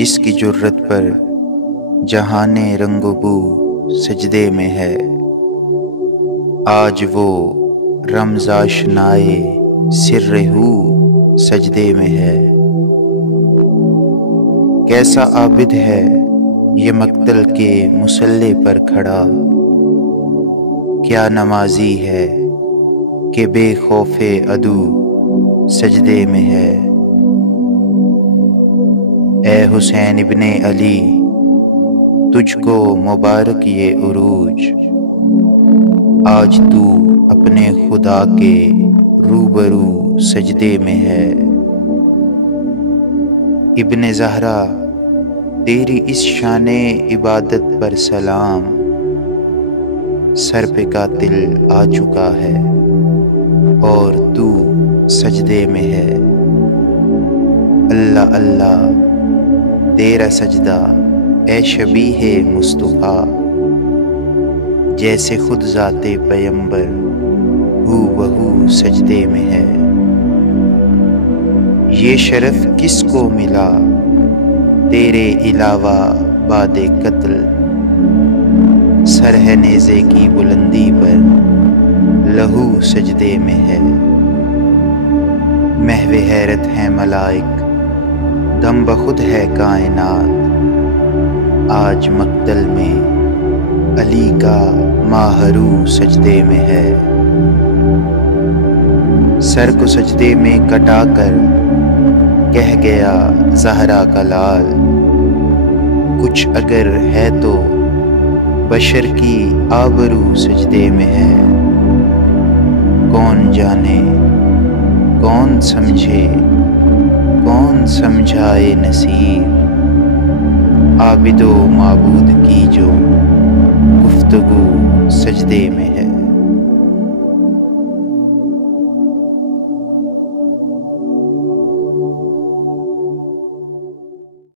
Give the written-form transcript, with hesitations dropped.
جس کی جرت پر جہان رنگ و بو سجدے میں ہے، آج وہ رمز آشنائے سر ہو سجدے میں ہے۔ کیسا عابد ہے یہ مقتل کے مصلی پر کھڑا، کیا نمازی ہے کہ بے خوف عدو سجدے میں ہے۔ اے حسین ابن علی، تجھ کو مبارک یہ عروج، آج تو اپنے خدا کے روبرو سجدے میں ہے۔ ابن زہرا، تیری اس شان عبادت پر سلام، سر پہ قاتل آ چکا ہے اور تو سجدے میں ہے۔ اللہ اللہ تیرا سجدہ اے شبیہ مصطفیٰ، جیسے خود ذات پیمبر ہو بہو سجدے میں ہے۔ یہ شرف کس کو ملا تیرے علاوہ بعد قتل، سر ہے نیزے کی بلندی پر لہو سجدے میں ہے۔ محو حیرت ہے ملائک، دم بخود ہے کائنات، آج مقتل میں علی کا ماہرو سجدے میں ہے۔ سر کو سجدے میں کٹا کر کہہ گیا زہرا کا لال، کچھ اگر ہے تو بشر کی آبرو سجدے میں ہے۔ کون جانے، کون سمجھے، کون سمجھائے نصیب، عابد و معبود کی جو گفتگو سجدے میں ہے۔